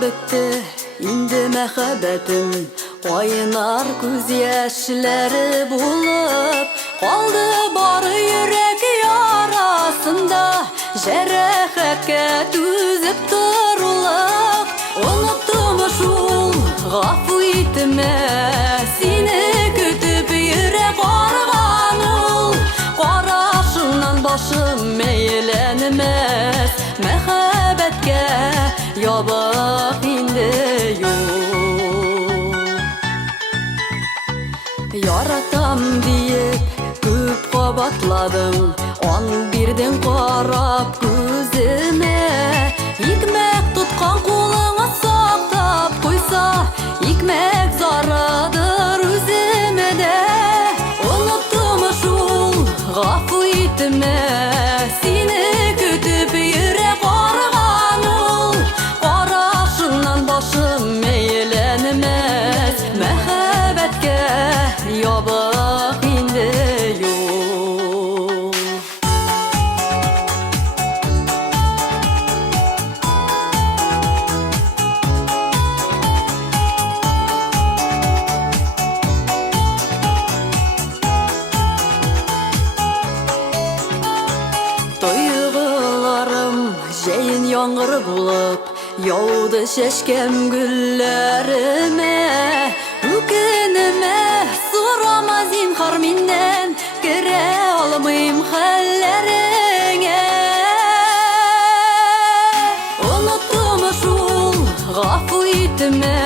бітті, инде мәхәббәтім, ойнар күз яшьләре булып, қалды бары йөрәк ярасында, җәрәхәткә түзеп торулык. Оныттым шул, гафу итмә, сине көтеп йөрәк арыган ул. Карашыңнан башым мәйләнмәс, мәхәббәткә ябык инде юл. Яратам диеп күп кабатладың, ан бирдең карап күземә. Икмәк тоткан кулыңа сактап куйса, икмәк зарыдыр үземә дә. Оныттым шул, гафу итмә, сине көтеп йөрәк арыган ул. Карашыңнан башым мәйләнмәс, мәхәббәткә ябык инде юл. Тойгыларым җәен яңгыр булып, яуды чәчкәм гөлләремә. Үкенемә сорама зинһар миннән, керә алмыйм хәлләреңә. Оныттым шул, гафу итмә,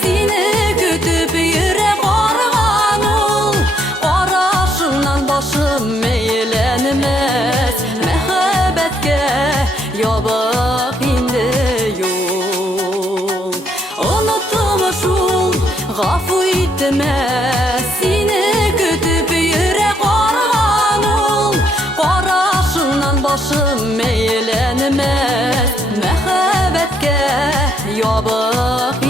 сине көтеп йөрәк арыган ул. Карашыңнан башым мәйләнмәс, мәхәббәткә ябык инде юл. Оныттым шул, гафу итмә, сине көтеп йөрәк арыган ул. Карашыңнан башым мәйләнмәс, мәхәббәткә ябык